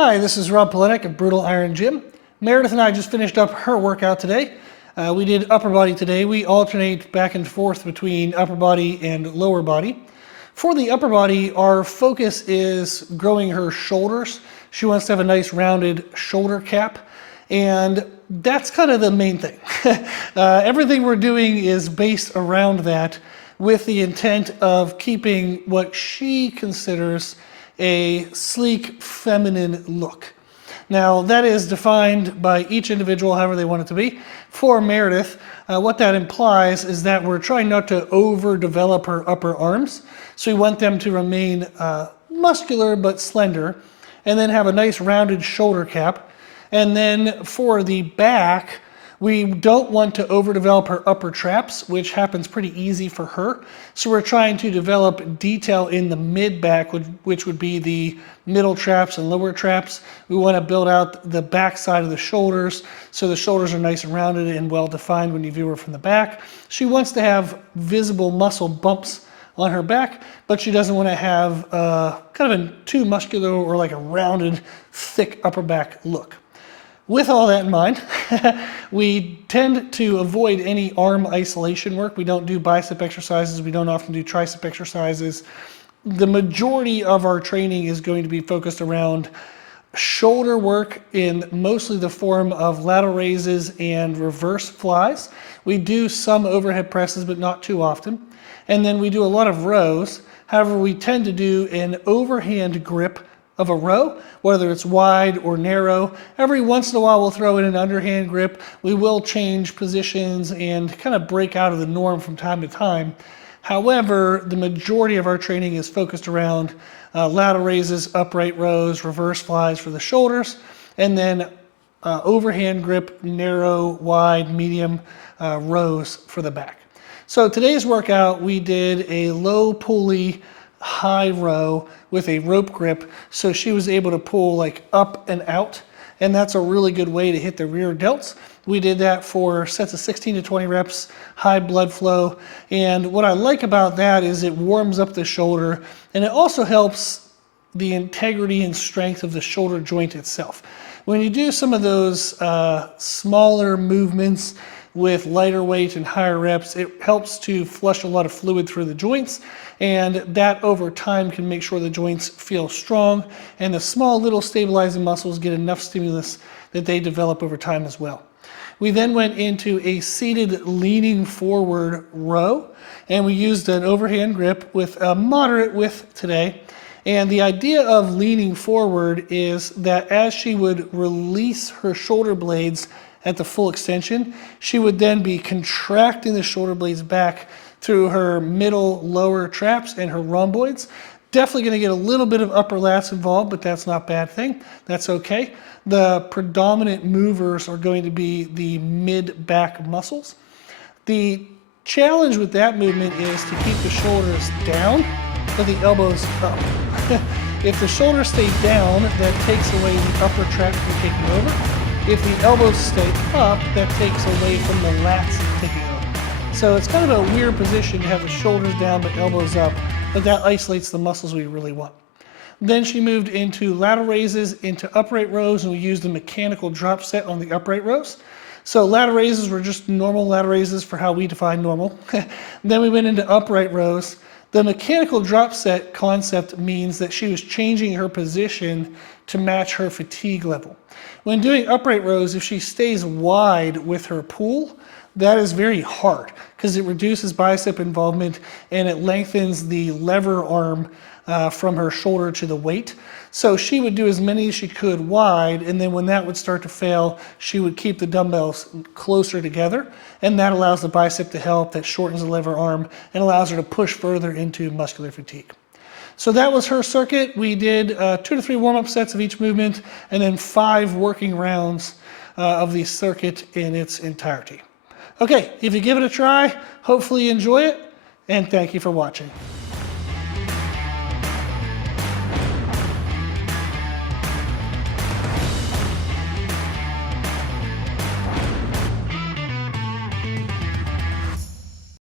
Hi, this is Rob Polenick of Brutal Iron Gym. Meredith and I just finished up her workout today. We did upper body today. We alternate back and forth between upper body and lower body. For the upper body, our focus is growing her shoulders. She wants to have a nice rounded shoulder cap, and that's kind of the main thing. Everything we're doing is based around that with the intent of keeping what she considers a sleek, feminine look. Now, that is defined by each individual however they want it to be. For Meredith, what that implies is that we're trying not to overdevelop her upper arms. So we want them to remain muscular but slender, and then have a nice rounded shoulder cap. And then for the back, we don't want to overdevelop her upper traps, which happens pretty easy for her. So we're trying to develop detail in the mid-back, which would be the middle traps and lower traps. We want to build out the back side of the shoulders, so the shoulders are nice and rounded and well-defined when you view her from the back. She wants to have visible muscle bumps on her back, but she doesn't want to have kind of a too muscular or like a rounded, thick upper back look. With all that in mind, we tend to avoid any arm isolation work. We don't do bicep exercises. We don't often do tricep exercises. The majority of our training is going to be focused around shoulder work in mostly the form of lateral raises and reverse flies. We do some overhead presses, but not too often. And then we do a lot of rows. However, we tend to do an overhand grip of a row, whether it's wide or narrow. Every once in a while we'll throw in an underhand grip. We will change positions and kind of break out of the norm from time to time. However, the majority of our training is focused around lateral raises, upright rows, reverse flies for the shoulders, and then overhand grip, narrow, wide, medium rows for the back. So today's workout, we did a low pulley high row with a rope grip, so she was able to pull like up and out, and that's a really good way to hit the rear delts. We did that for sets of 16 to 20 reps, high blood flow, and what I like about that is it warms up the shoulder, and it also helps the integrity and strength of the shoulder joint itself. When you do some of those smaller movements with lighter weight and higher reps, it helps to flush a lot of fluid through the joints, and that over time can make sure the joints feel strong and the small little stabilizing muscles get enough stimulus that they develop over time as well. We then went into a seated leaning forward row, and we used an overhand grip with a moderate width today. And the idea of leaning forward is that as she would release her shoulder blades at the full extension, she would then be contracting the shoulder blades back through her middle lower traps and her rhomboids. Definitely going to get a little bit of upper lats involved, but that's not a bad thing. That's okay. The predominant movers are going to be the mid-back muscles. The challenge with that movement is to keep the shoulders down, but the elbows up. If the shoulders stay down, that takes away the upper trap from taking over. If the elbows stay up, that takes away from the lats taking over. So it's kind of a weird position to have the shoulders down but elbows up, but that isolates the muscles we really want. Then she moved into lateral raises, into upright rows, and we used a mechanical drop set on the upright rows. So lateral raises were just normal lateral raises for how we define normal. Then we went into upright rows. The mechanical drop set concept means that she was changing her position to match her fatigue level. When doing upright rows, if she stays wide with her pull, that is very hard because it reduces bicep involvement and it lengthens the lever arm from her shoulder to the weight. So she would do as many as she could wide, and then when that would start to fail, she would keep the dumbbells closer together, and that allows the bicep to help, that shortens the lever arm, and allows her to push further into muscular fatigue. So that was her circuit. We did 2 to 3 warm-up sets of each movement, and then 5 working rounds of the circuit in its entirety. Okay, if you give it a try, hopefully you enjoy it, and thank you for watching.